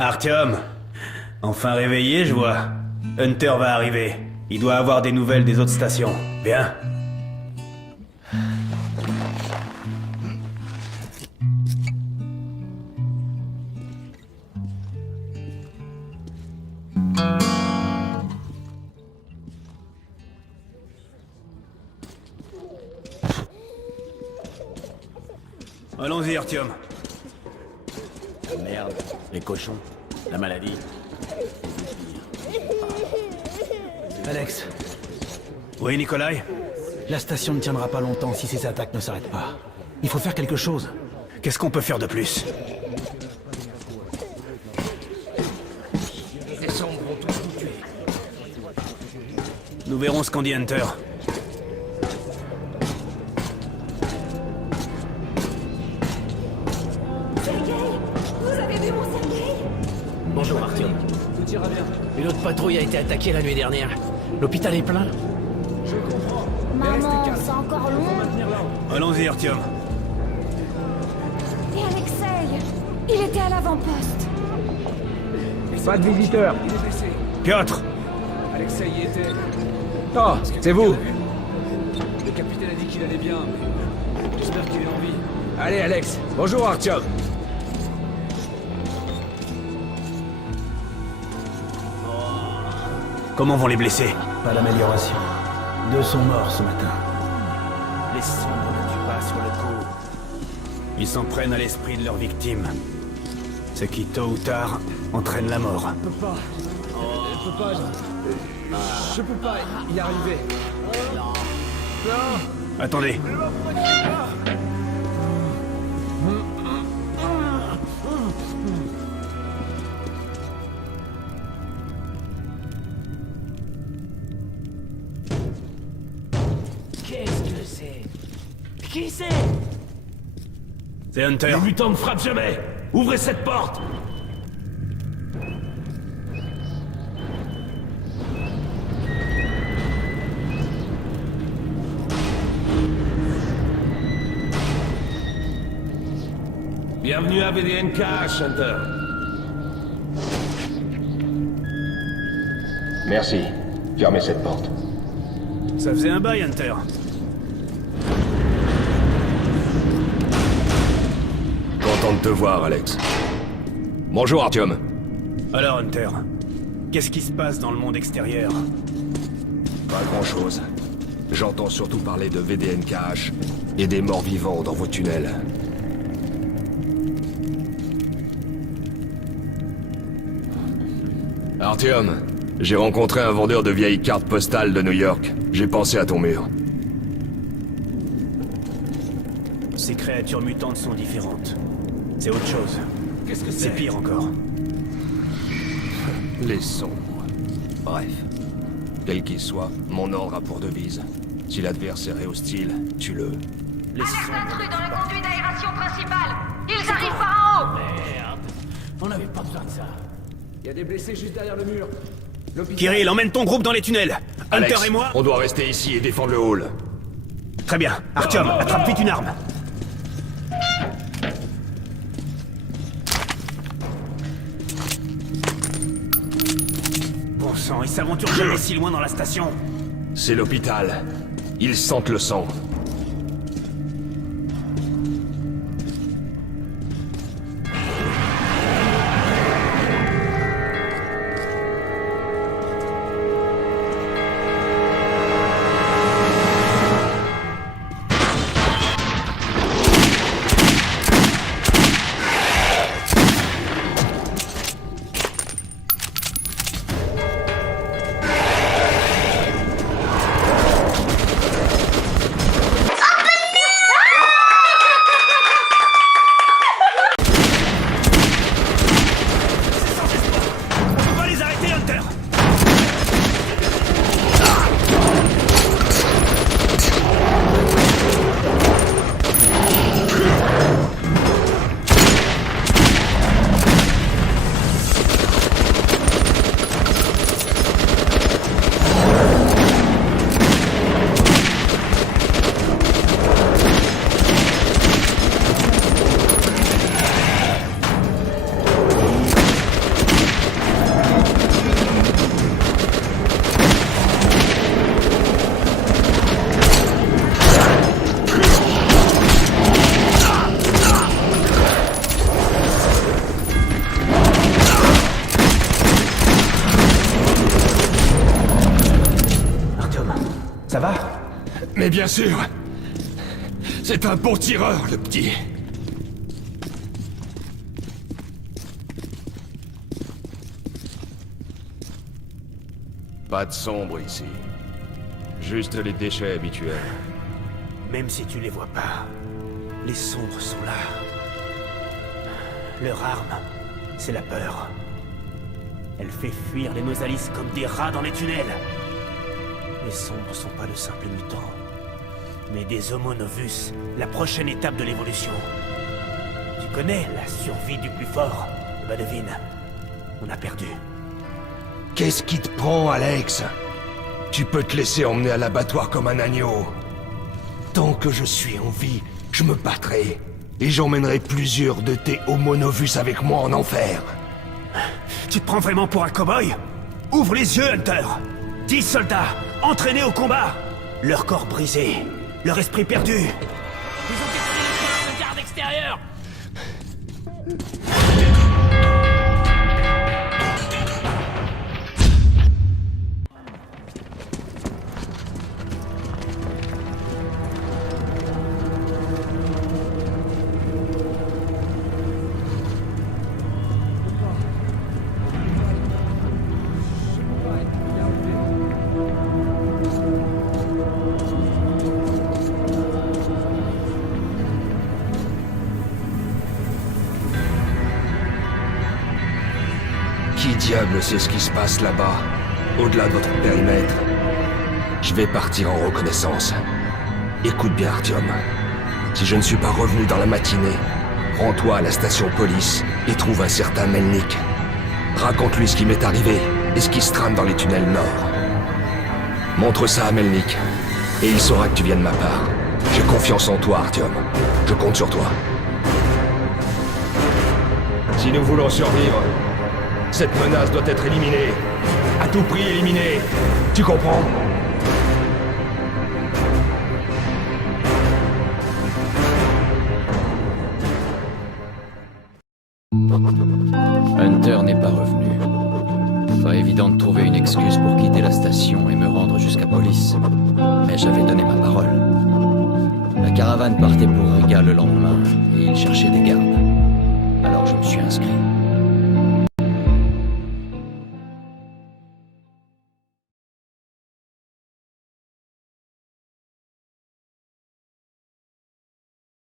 Artyom, enfin réveillé, je vois. Hunter va arriver. Il doit avoir des nouvelles des autres stations. Bien. Allons-y, Artyom. Merde, les cochons, la maladie. Alex, Oui, Nikolai? la station ne tiendra pas longtemps si ces attaques ne s'arrêtent pas. Il faut faire quelque chose. Qu'est-ce qu'on peut faire de plus? Les sombres vont tous nous tuer. Nous verrons ce qu'en dit Hunter. Sergei, vous avez vu mon Sergei? Bonjour, Artyom. Tout ira bien. Une autre patrouille a été attaquée la nuit dernière. L'hôpital est plein. Je comprends. Mais Maman, restez calme. c'est encore Faut long. maintenir l'ordre. Allons-y, Artyom. Et Alexei, il était à l'avant-poste. Pas de visiteurs. Il est blessé. Piotr! Alexei y était. Oh, c'est vous. Le capitaine a dit qu'il allait bien, mais j'espère qu'il est en vie. Allez, Alex. Bonjour, Artyom. Comment vont les blessés? Pas d'amélioration. 2 sont morts ce matin. Les sombres ne tuent pas sur le coup. Ils s'en prennent à l'esprit de leurs victimes. Ce qui, tôt ou tard, entraîne la mort. Je peux pas. Je peux pas. Je peux pas y arriver. Attendez. Qu'est-ce que c'est? Qui c'est? C'est Hunter. Les mutants ne frappent jamais! Ouvrez cette porte! Bienvenue à VDNK, Hunter. Merci. Fermez cette porte. Ça faisait un bail, Hunter. Content de te voir, Alex. Bonjour, Artyom. Alors, Hunter, qu'est-ce qui se passe dans le monde extérieur? Pas grand-chose. J'entends surtout parler de VDNKH et des morts vivants dans vos tunnels. Artyom, j'ai rencontré un vendeur de vieilles cartes postales de New York. J'ai pensé à ton mur. Ces créatures mutantes sont différentes. C'est autre chose. Qu'est-ce que C'est pire encore. Les sombres. Bref. Quel qu'il soit, mon ordre a pour devise. Si l'adversaire est hostile, tue-le. Les Alerte sombres. intrus dans le conduit d'aération principale. Ils arrivent par en haut. Merde! On n'avait pas besoin de ça. Il y a des blessés juste derrière le mur. L'hôpital. Kirill, emmène ton groupe dans les tunnels. Alex, Hunter et moi. on doit rester ici et défendre le hall. Très bien. Artyom, attrape vite une arme. Bon sang, ils s'aventurent jamais si loin dans la station. C'est l'hôpital. Ils sentent le sang. Mais bien sûr, c'est un bon tireur, le petit. Pas de sombre ici. Juste les déchets habituels. Même si tu les vois pas, les sombres sont là. Leur arme, c'est la peur. Elle fait fuir les Nosalis comme des rats dans les tunnels. Les sombres sont pas de simples mutants, mais des Homo Novus, la prochaine étape de l'évolution. Tu connais la survie du plus fort? Bah devine, on a perdu. Qu'est-ce qui te prend, Alex? Tu peux te laisser emmener à l'abattoir comme un agneau. Tant que je suis en vie, je me battrai. Et j'emmènerai plusieurs de tes Homo Novus avec moi en enfer. Tu te prends vraiment pour un cow-boy? Ouvre les yeux, Hunter! 10 soldats, entraînés au combat! Leur corps brisé, leur esprit perdu! Ils ont détruit les postes de garde extérieur. Qui diable sait ce qui se passe là-bas, au-delà de votre périmètre? Je vais partir en reconnaissance. Écoute bien, Artyom. Si je ne suis pas revenu dans la matinée, rends-toi à la station police et trouve un certain Melnik. Raconte-lui ce qui m'est arrivé et ce qui se trame dans les tunnels nord. Montre ça à Melnik, et il saura que tu viens de ma part. J'ai confiance en toi, Artyom. Je compte sur toi. Si nous voulons survivre, cette menace doit être éliminée. À tout prix éliminée. Tu comprends? Hunter n'est pas revenu. Pas évident de trouver une excuse pour quitter la station et me rendre jusqu'à police. Mais j'avais donné ma parole. La caravane partait pour Riga le lendemain et il cherchait des gardes. Alors je me suis inscrit.